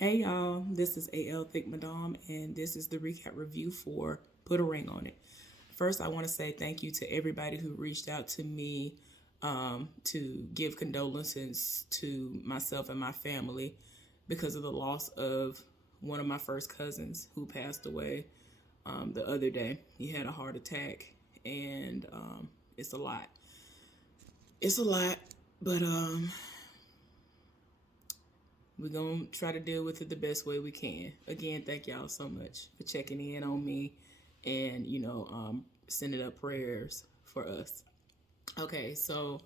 Hey y'all, this is AL Thick Madame, and this is the recap review for Put a Ring on It. First, I want to say thank you to everybody who reached out to me to give condolences to myself and my family because of the loss of one of my first cousins who passed away the other day. He had a heart attack, and it's a lot. It's a lot, but we're going to try to deal with it the best way we can. Again, thank y'all so much for checking in on me and, sending up prayers for us. Okay, so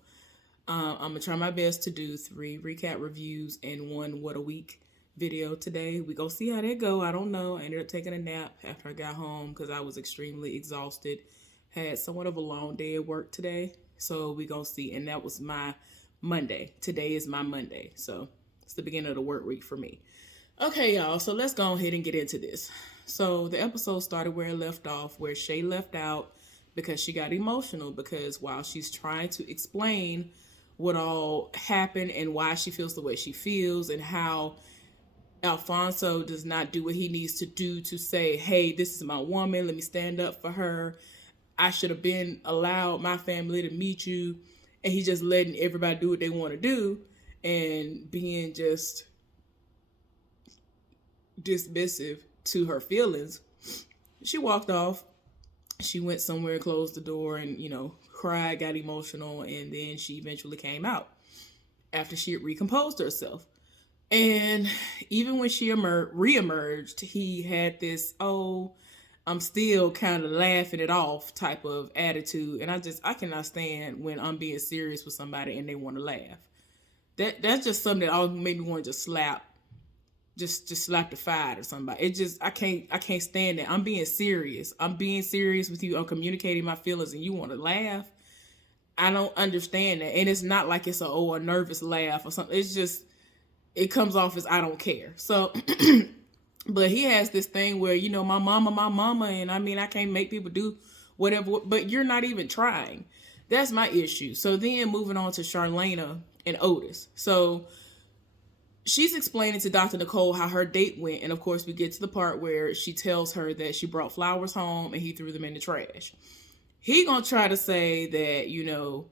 I'm going to try my best to do 3 recap reviews and 1 What a Week video today. We go see how that go. I don't know. I ended up taking a nap after I got home because I was extremely exhausted. Had somewhat of a long day at work today. So we go see. And that was my Monday. Today is my Monday. So it's the beginning of the work week for me. Okay, y'all, so let's go ahead and get into this. So the episode started where it left off, where Shay left out because she got emotional because while she's trying to explain what all happened and why she feels the way she feels and how Alfonso does not do what he needs to do to say, hey, this is my woman, let me stand up for her. I should have been allowed my family to meet you. And he's just letting everybody do what they want to do and being just dismissive to her feelings. She walked off. She went somewhere, closed the door, and, cried, got emotional, and then she eventually came out after she had recomposed herself. And even when she reemerged, he had this, I'm still kind of laughing it off type of attitude. And I cannot stand when I'm being serious with somebody and they want to laugh. That's just something that always made me want to just slap the fight or somebody. I can't stand that. I'm being serious. I'm being serious with you. I'm communicating my feelings and you want to laugh. I don't understand that. And it's not like it's a nervous laugh or something. It's just, it comes off as I don't care. So, but he has this thing where, my mama, and I can't make people do whatever, but you're not even trying. That's my issue. So then moving on to Charlena and Otis. So she's explaining to Dr. Nicole how her date went. And of course, we get to the part where she tells her that she brought flowers home and he threw them in the trash. He gonna try to say that,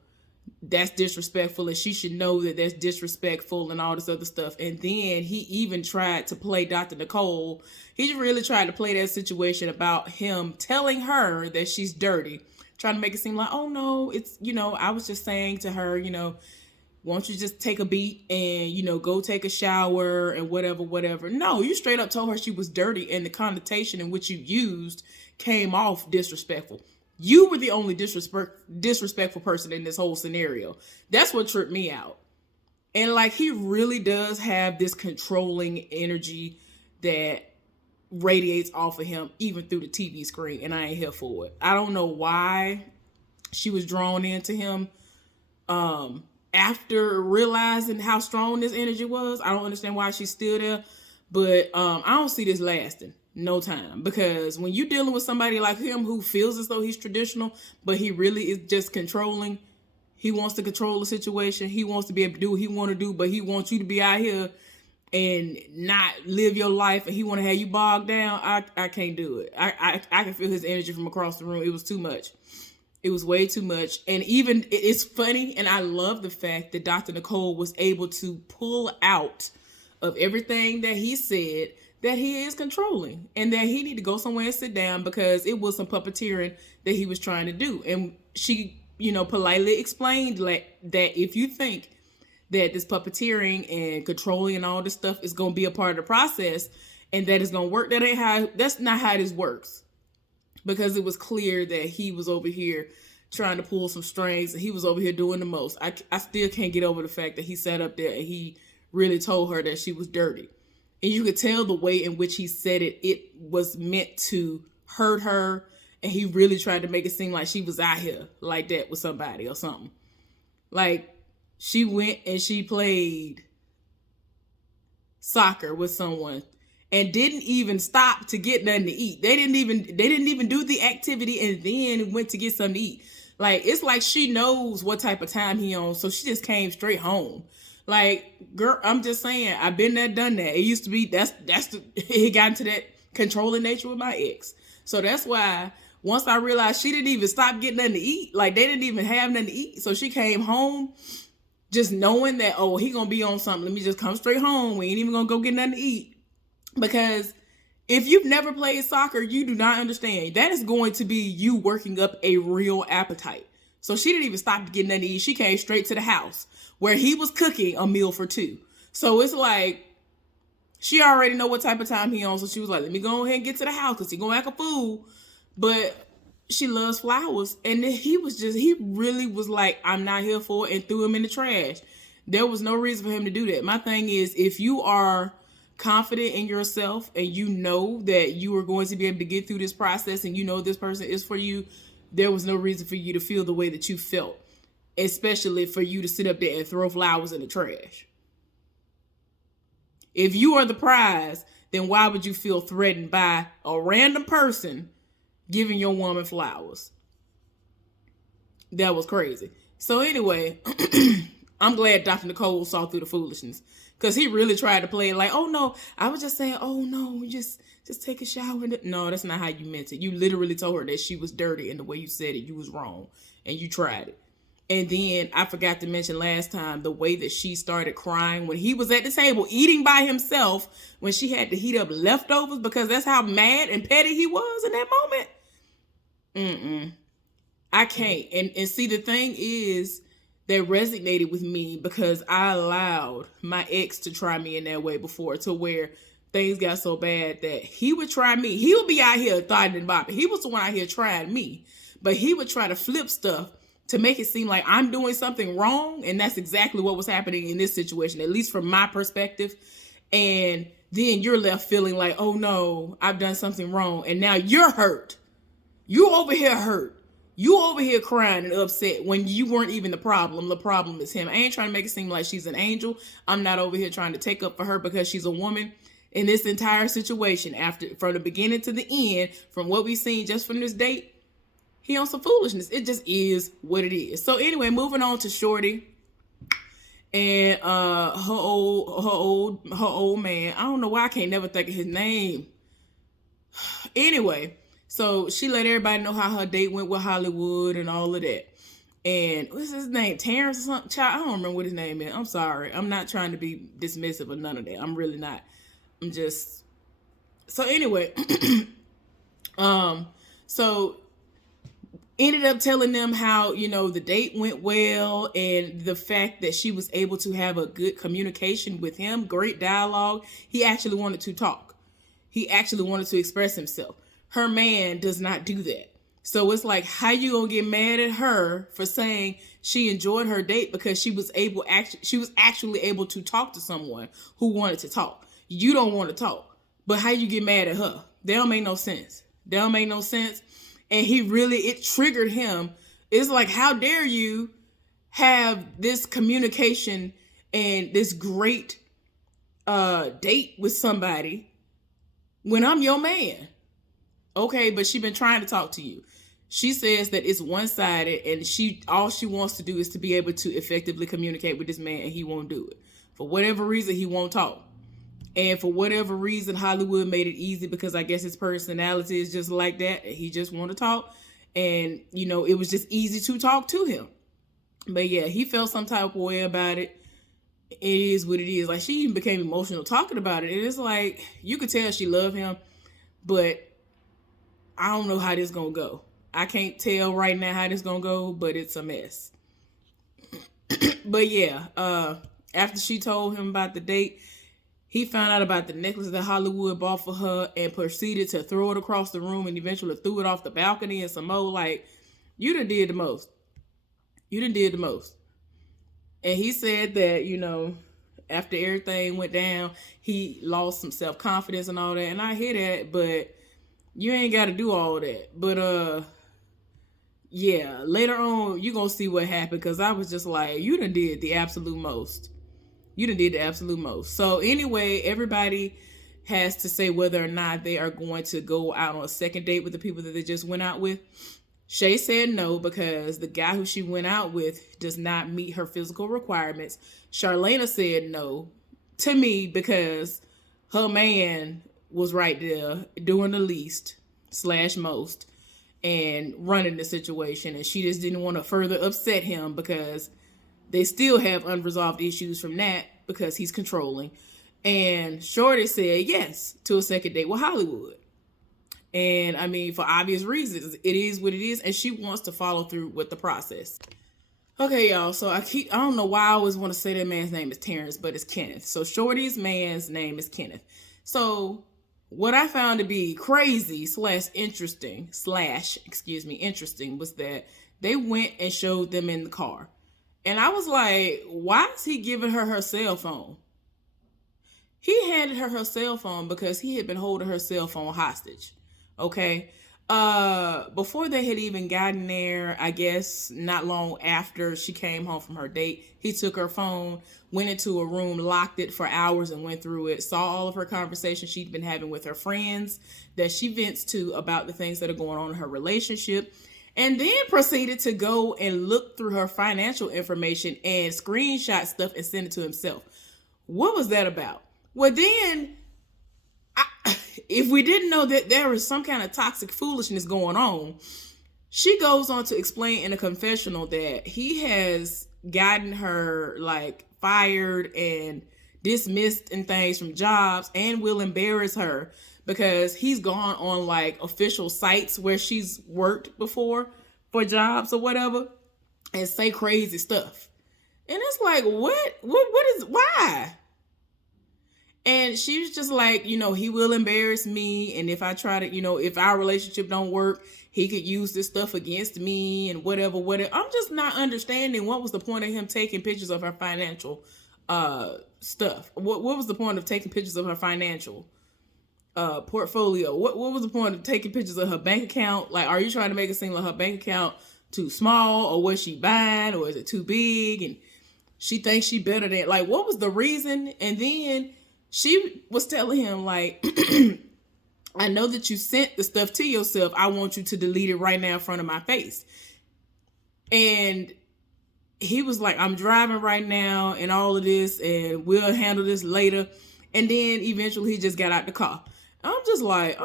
that's disrespectful and she should know that that's disrespectful and all this other stuff. And then he even tried to play Dr. Nicole. He really tried to play that situation about him telling her that she's dirty, trying to make it seem like, oh no, it's, I was just saying to her, why don't you just take a beat and, go take a shower and whatever. No, you straight up told her she was dirty and the connotation in which you used came off disrespectful. You were the only disrespectful person in this whole scenario. That's what tripped me out. And he really does have this controlling energy that radiates off of him even through the TV screen. And I ain't here for it. I don't know why she was drawn into him. After realizing how strong this energy was, I don't understand why she's still there. But I don't see this lasting no time. Because when you're dealing with somebody like him who feels as though he's traditional, but he really is just controlling. He wants to control the situation. He wants to be able to do what he want to do, but he wants you to be out here and not live your life, and he want to have you bogged down. I can't do it. I can feel his energy from across the room. It was too much. It was way too much. And even it's funny, and I love the fact that Dr. Nicole was able to pull out of everything that he said that he is controlling and that he need to go somewhere and sit down because it was some puppeteering that he was trying to do. And she, politely explained that if you think that this puppeteering and controlling and all this stuff is going to be a part of the process and that it's going to work, that's not how this works. Because it was clear that he was over here trying to pull some strings and he was over here doing the most. I still can't get over the fact that he sat up there and he really told her that she was dirty. And you could tell the way in which he said it, it was meant to hurt her. And he really tried to make it seem like she was out here like that with somebody or something. She went and she played soccer with someone and didn't even stop to get nothing to eat. They didn't even do the activity and then went to get something to eat. It's like she knows what type of time he on, so she just came straight home. Like, girl, I'm just saying, I've been there, done that. It used to be it got into that controlling nature with my ex. So that's why once I realized she didn't even stop getting nothing to eat, like they didn't even have nothing to eat. So she came home just knowing that, oh, he gonna be on something. Let me just come straight home. We ain't even gonna go get nothing to eat. Because if you've never played soccer, you do not understand. That is going to be you working up a real appetite. So she didn't even stop to get nothing to eat. She came straight to the house where he was cooking a meal for two. So it's like, she already know what type of time he on. So she was like, let me go ahead and get to the house because he gonna act a fool. But she loves flowers. And then he really was like, I'm not here for it, and threw him in the trash. There was no reason for him to do that. My thing is, if you are confident in yourself and you know that you are going to be able to get through this process and you know this person is for you, there was no reason for you to feel the way that you felt, especially for you to sit up there and throw flowers in the trash. If you are the prize, then why would you feel threatened by a random person giving your woman flowers? That was crazy. So anyway, I'm glad Dr. Nicole saw through the foolishness, because he really tried to play it like, oh no, I was just saying, oh no, just take a shower. No, that's not how you meant it. You literally told her that she was dirty, and the way you said it, you was wrong, and you tried it. And then I forgot to mention last time the way that she started crying when he was at the table eating by himself, when she had to heat up leftovers, because that's how mad and petty he was in that moment. I can't. And see, the thing is, that resonated with me because I allowed my ex to try me in that way before, to where things got so bad that he would try me. He would be out here thotting and bopping. He was the one out here trying me, but he would try to flip stuff to make it seem like I'm doing something wrong. And that's exactly what was happening in this situation, at least from my perspective. And then you're left feeling like, oh no, I've done something wrong. And now you're hurt. You over here hurt. You over here crying and upset when you weren't even the problem. The problem is him. I ain't trying to make it seem like she's an angel. I'm not over here trying to take up for her because she's a woman. In this entire situation, from the beginning to the end, from what we've seen just from this date, he on some foolishness. It just is what it is. So anyway, moving on to Shorty and her old man. I don't know why I can't never think of his name. Anyway, so she let everybody know how her date went with Hollywood and all of that. And what's his name? Terrence or something? Child, I don't remember what his name is. I'm sorry. I'm not trying to be dismissive or none of that. I'm really not. I'm just... So anyway, so ended up telling them how, the date went well, and the fact that she was able to have a good communication with him, great dialogue. He actually wanted to talk. He actually wanted to express himself. Her man does not do that. So it's like, how you gonna get mad at her for saying she enjoyed her date because she was actually able to talk to someone who wanted to talk. You don't want to talk, but how you get mad at her? That don't make no sense. And it triggered him. It's like, how dare you have this communication and this great date with somebody when I'm your man? Okay, but she been trying to talk to you. She says that it's one-sided, and all she wants to do is to be able to effectively communicate with this man, and he won't do it. For whatever reason, he won't talk. And for whatever reason, Hollywood made it easy because I guess his personality is just like that. He just want to talk. And, it was just easy to talk to him. But yeah, he felt some type of way about it. It is what it is. Like, she even became emotional talking about it. And it's like, you could tell she loved him, but I don't know how this gonna go. I can't tell right now how this gonna go, but it's a mess. But yeah, after she told him about the date, he found out about the necklace that Hollywood bought for her and proceeded to throw it across the room and eventually threw it off the balcony and some more. Like, you done did the most. And he said that, after everything went down, he lost some self-confidence and all that. And I hear that, but you ain't got to do all that. But, yeah, later on, you going to see what happened. Because I was just like, you done did the absolute most. So anyway, everybody has to say whether or not they are going to go out on a second date with the people that they just went out with. Shay said no because the guy who she went out with does not meet her physical requirements. Charlena said no to me because her man was right there doing the least slash most and running the situation, and she just didn't want to further upset him because they still have unresolved issues from that because he's controlling. And Shorty said yes to a second date with Hollywood. And I mean, for obvious reasons, it is what it is, and she wants to follow through with the process. Okay, y'all. So I don't know why I always want to say that man's name is Terrence, but it's Kenneth. So Shorty's man's name is Kenneth. So what I found to be crazy interesting was that they went and showed them in the car. And I was like, why is he giving her cell phone? He handed her cell phone because he had been holding her cell phone hostage. Okay. Before they had even gotten there, I guess not long after she came home from her date, he took her phone, went into a room, locked it for hours and went through it, saw all of her conversations she'd been having with her friends that she vents to about the things that are going on in her relationship, and then proceeded to go and look through her financial information and screenshot stuff and send it to himself. What was that about? Well, then if we didn't know that there was some kind of toxic foolishness going on, she goes on to explain in a confessional that he has gotten her like fired and dismissed and things from jobs and will embarrass her because he's gone on like official sites where she's worked before for jobs or whatever and say crazy stuff. And it's like, why? And she was just like, he will embarrass me. And if I try to, if our relationship don't work, he could use this stuff against me and whatever. I'm just not understanding what was the point of him taking pictures of her financial stuff. What was the point of taking pictures of her financial portfolio? What was the point of taking pictures of her bank account? Like, are you trying to make it seem like her bank account too small, or was she bad, or is it too big? And she thinks she better than, like, what was the reason? And then she was telling him, like, I know that you sent the stuff to yourself. I want you to delete it right now in front of my face. And he was like, I'm driving right now and all of this, and we'll handle this later. And then eventually he just got out the car. I'm just like,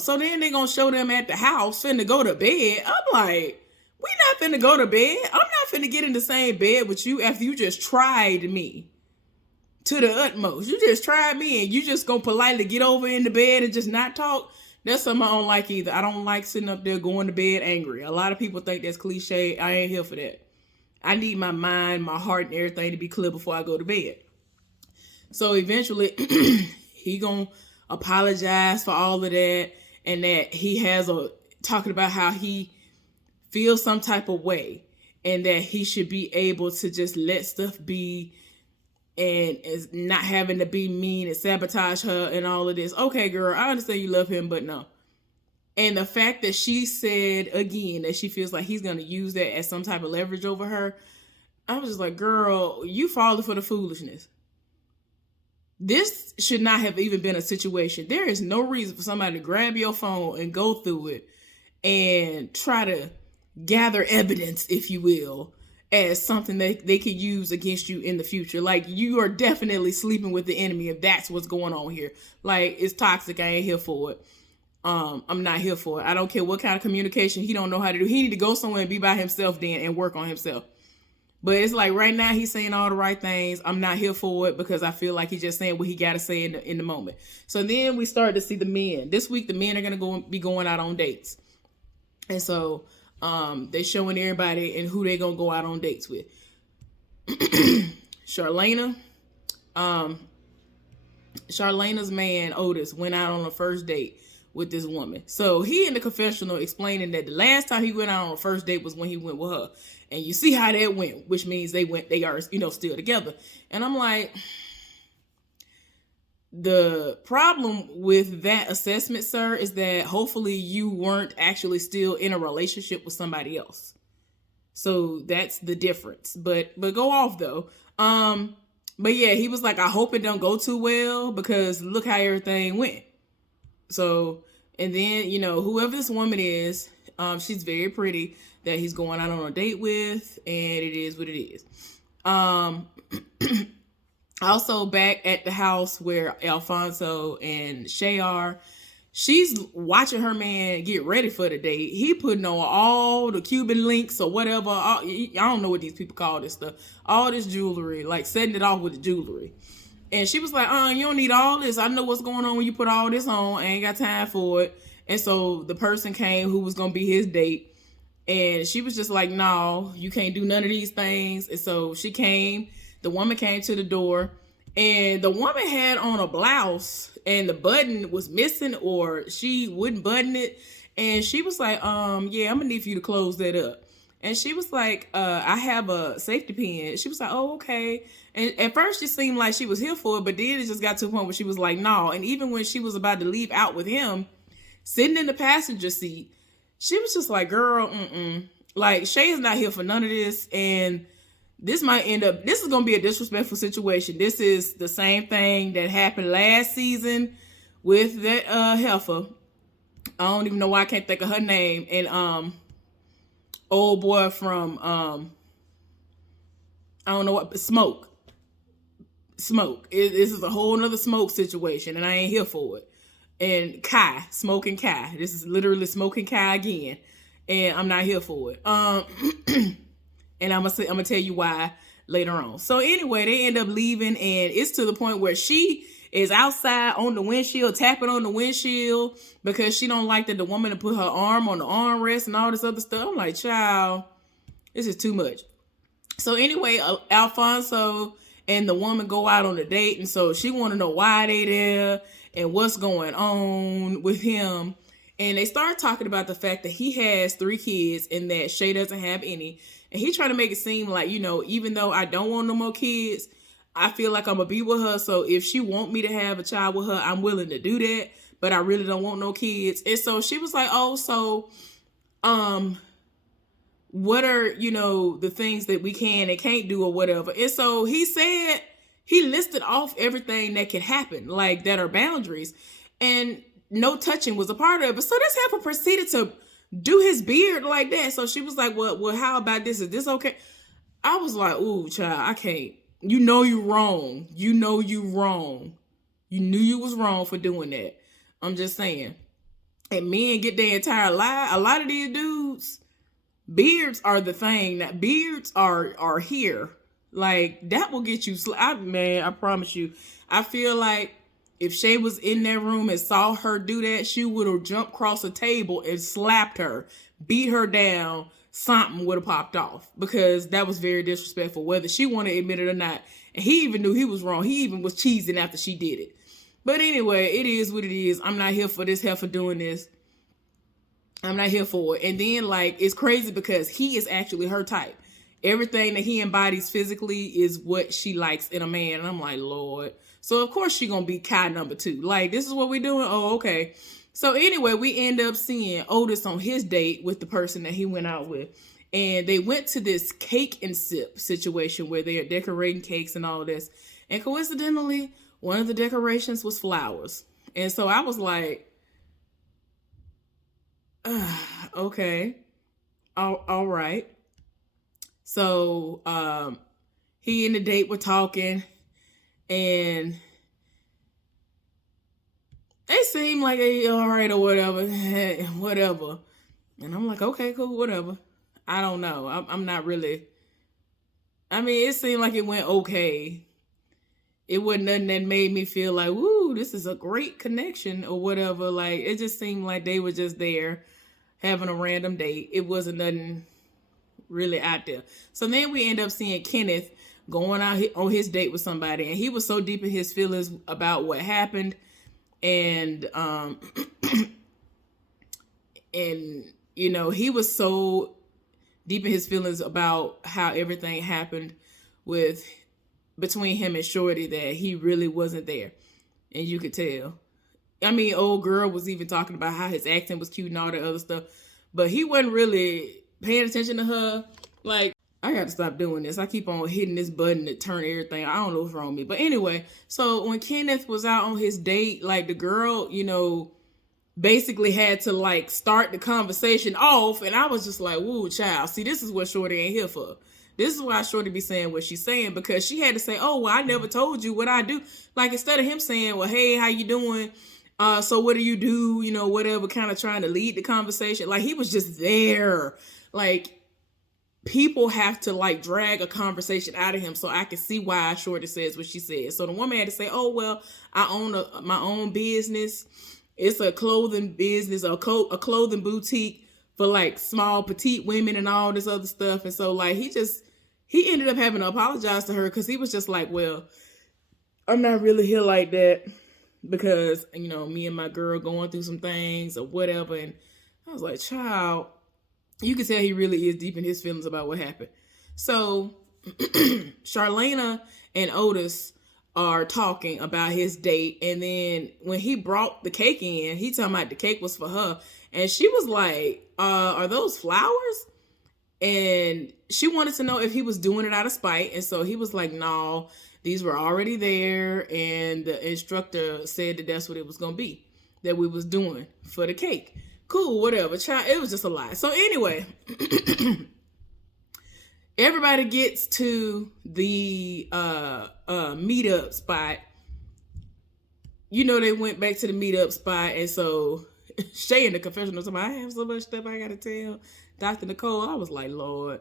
So then they gonna show them at the house finna go to bed. I'm like, we not finna go to bed. I'm not finna get in the same bed with you after you just tried me to the utmost. You just tried me and you just gonna politely get over in the bed and just not talk. That's something I don't like either. I don't like sitting up there going to bed angry. A lot of people think that's cliche. I ain't here for that. I need my mind, my heart, and everything to be clear before I go to bed. So eventually he gonna apologize for all of that, and that he has talking about how he feels some type of way and that he should be able to just let stuff be and is not having to be mean and sabotage her and all of this. Okay, girl, I understand you love him, but no. And the fact that she said again that she feels like he's going to use that as some type of leverage over her, I was just like, girl, you falling for the foolishness. This should not have even been a situation. There is no reason for somebody to grab your phone and go through it and try to gather evidence, if you will, as something that they could use against you in the future. Like, you are definitely sleeping with the enemy if that's what's going on here. Like, it's toxic. I ain't here for it. I'm not here for it. I don't care what kind of communication he don't know how to do. He need to go somewhere and be by himself then and work on himself. But it's like right now he's saying all the right things. I'm not here for it because I feel like he's just saying what he got to say in the moment. So then we started to see the men. This week the men are going to be going out on dates. And so they showing everybody and who they going to go out on dates with. Charlena's man Otis went out on a first date with this woman. So he in the confessional explaining that the last time he went out on a first date was when he went with her. And you see how that went, which means they are, still together. And I'm like, the problem with that assessment, sir, is that hopefully you weren't actually still in a relationship with somebody else. So that's the difference. But go off though. But yeah, he was like, I hope it don't go too well because look how everything went. So, and then, whoever this woman is, She's very pretty that he's going out on a date with, and it is what it is. Um, also back at the house where Alfonso and Shay are, she's watching her man get ready for the date. He putting on all the Cuban links or whatever. I don't know what these people call this stuff. All this jewelry, like setting it off with the jewelry. And she was like, you don't need all this. I know what's going on when you put all this on. I ain't got time for it. And so the person came who was going to be his date. And she was just like, no, you can't do none of these things. And so she came. The woman came to the door. And the woman had on a blouse. And the button was missing, or she wouldn't button it. And she was like, yeah, I'm gonna need for you to close that up. And she was like, I have a safety pin. She was like, oh, okay. And at first it seemed like she was here for it, but then it just got to a point where she was like, no. And even when she was about to leave out with him, sitting in the passenger seat, she was just like, girl, like, Shay is not here for none of this. And this might end up, this is going to be a disrespectful situation. This is the same thing that happened last season with that heifer. I don't even know why I can't think of her name. And old boy from, I don't know what, Smoke. This is a whole nother Smoke situation, and I ain't here for it. And Kai, Smoking Kai. This is literally Smoking Kai again. And I'm not here for it. And I'm gonna tell you why later on. So anyway, they end up leaving, and it's to the point where she is outside on the windshield, tapping on the windshield because she don't like that the woman to put her arm on the armrest and all this other stuff. I'm like, child, this is too much. So anyway, Alfonso and the woman go out on a date, and so she want to know why they there and what's going on with him. And they start talking about the fact that he has 3 kids and that Shay doesn't have any. And he trying to make it seem like, you know, even though I don't want no more kids, I feel like I'm going to be with her. So if she want me to have a child with her, I'm willing to do that. But I really don't want no kids. And so she was like, oh, so what are, you know, the things that we can and can't do or whatever. And so he said, he listed off everything that can happen, like that are boundaries. And no touching was a part of it. So this heifer proceeded to do his beard like that. So she was like, well, how about this? Is this okay? I was like, ooh, child, I can't. You know you wrong. You know you wrong. You knew you was wrong for doing that. I'm just saying. And men get their entire life. A lot of these dudes, beards are the thing. That beards are here. Like, that will get you, man, I promise you. I feel like if Shay was in that room and saw her do that, she would have jumped across a table and slapped her, beat her down. Something would have popped off because that was very disrespectful, whether she wanted to admit it or not. And he even knew he was wrong. He even was cheesing after she did it. But anyway, it is what it is. I'm not here for this heifer doing this. I'm not here for it. And then, like, it's crazy because he is actually her type. Everything that he embodies physically is what she likes in a man. And I'm like, Lord. So, of course, she gonna be Kai number 2. Like, this is what we doing? Oh, okay. So, anyway, we end up seeing Otis on his date with the person that he went out with. And they went to this cake and sip situation where they are decorating cakes and all this. And coincidentally, one of the decorations was flowers. And so I was like, okay. All right. So, he and the date were talking, and they seem like they all right or whatever, whatever. And I'm like, okay, cool, whatever. I don't know. I'm not really. I mean, it seemed like it went okay. It wasn't nothing that made me feel like, woo, this is a great connection or whatever. Like, it just seemed like they were just there having a random date. It wasn't nothing really out there. So then we end up seeing Kenneth going out on his date with somebody, and he was so deep in his feelings about what happened, and and you know, he was so deep in his feelings about how everything happened with between him and Shorty that he really wasn't there, and you could tell. I mean, old girl was even talking about how his accent was cute and all that other stuff, but he wasn't really paying attention to her. Like, I got to stop doing this. I keep on hitting this button to turn everything. I don't know what's wrong with me. But anyway, so when Kenneth was out on his date, like, the girl, you know, basically had to like start the conversation off, and I was just like, woo, child, see, this is what Shorty ain't here for. This is why Shorty be saying what she's saying, because she had to say, oh, well, I never told you what I do. Like, instead of him saying, well, hey, how you doing? So what do you do? You know, whatever, kind of trying to lead the conversation. Like, he was just there. Like, people have to like drag a conversation out of him, so I can see why Shorty says what she says. So the woman had to say, oh, well, I own my own business. It's a clothing business, a clothing boutique for like small petite women and all this other stuff. And so like he ended up having to apologize to her, because he was just like, well, I'm not really here like that, because, you know, me and my girl going through some things or whatever. And I was like, child, you can tell he really is deep in his feelings about what happened. So Charlena and Otis are talking about his date, and then when he brought the cake in, he talking about the cake was for her, and she was like, are those flowers? And she wanted to know if he was doing it out of spite, and so he was like, no, these were already there, and the instructor said that that's what it was gonna be, that we was doing for the cake. Cool, whatever, child. It was just a lie. So anyway, everybody gets to the meetup spot. You know, they went back to the meetup spot, and so Shay in the confessional told me, I have so much stuff I gotta tell Dr. Nicole. I was like, Lord.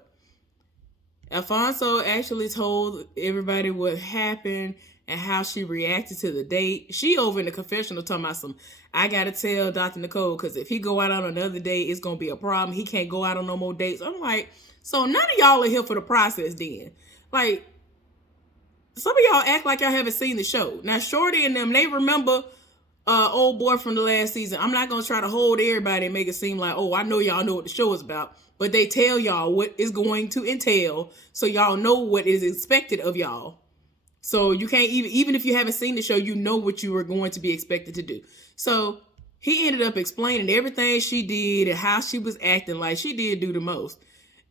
Alfonso actually told everybody what happened and how she reacted to the date. She over in the confessional talking about some, I gotta tell Dr. Nicole, because if he go out on another date, it's gonna be a problem. He can't go out on no more dates. I'm like, so none of y'all are here for the process then. Like, some of y'all act like y'all haven't seen the show. Now, Shorty and them, they remember old boy from the last season. I'm not gonna try to hold everybody and make it seem like, oh, I know y'all know what the show is about. But they tell y'all what is going to entail, so y'all know what is expected of y'all. So you can't even if you haven't seen the show, you know what you are going to be expected to do. So he ended up explaining everything she did and how she was acting like she did do the most.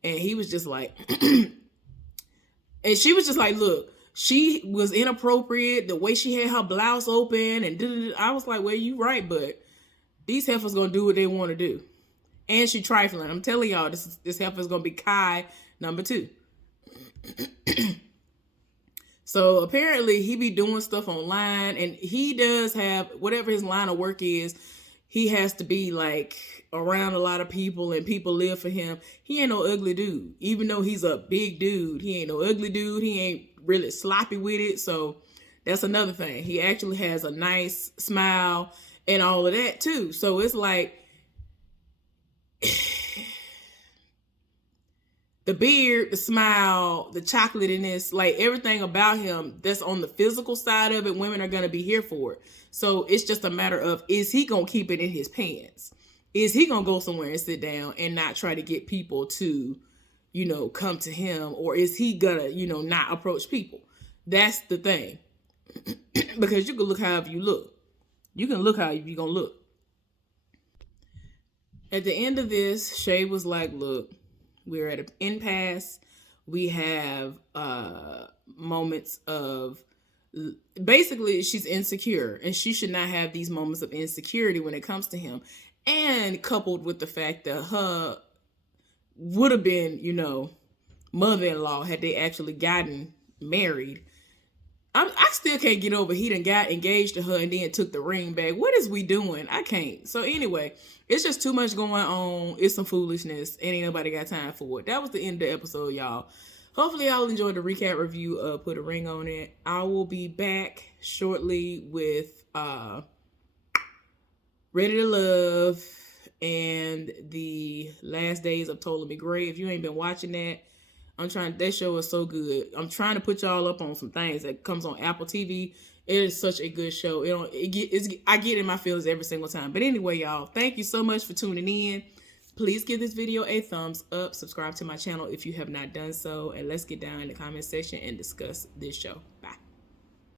And he was just like, and she was just like, look, she was inappropriate, the way she had her blouse open, and I was like, well, you right, but these heifers gonna do what they want to do. And she trifling. I'm telling y'all, this heifer's gonna be Kai number 2. So apparently he be doing stuff online, and he does have, whatever his line of work is, he has to be like around a lot of people, and people live for him. He ain't no ugly dude. Even though he's a big dude, he ain't no ugly dude. He ain't really sloppy with it. So that's another thing. He actually has a nice smile and all of that too. So it's like the beard, the smile, the chocolatiness, like everything about him that's on the physical side of it, women are going to be here for it. So it's just a matter of, is he going to keep it in his pants? Is he going to go somewhere and sit down and not try to get people to, you know, come to him? Or is he going to, you know, not approach people? That's the thing. Because you can look however you look. You can look how you're going to look. At the end of this, Shay was like, look, we're at an impasse. We have moments of, basically, she's insecure, and she should not have these moments of insecurity when it comes to him. And coupled with the fact that her would have been, you know, mother-in-law had they actually gotten married. I still can't get over he done got engaged to her and then took the ring back. What is we doing? I can't. So anyway, it's just too much going on. It's some foolishness, and ain't nobody got time for it. That was the end of the episode, y'all. Hopefully y'all enjoyed the recap review of Put a Ring on It. I will be back shortly with Ready to Love and the last days of Ptolemy Gray. If you ain't been watching that, that show is so good. I'm trying to put y'all up on some things that comes on Apple TV. It is such a good show. I get in my feelings every single time. But anyway, y'all, thank you so much for tuning in. Please give this video a thumbs up. Subscribe to my channel if you have not done so. And let's get down in the comment section and discuss this show.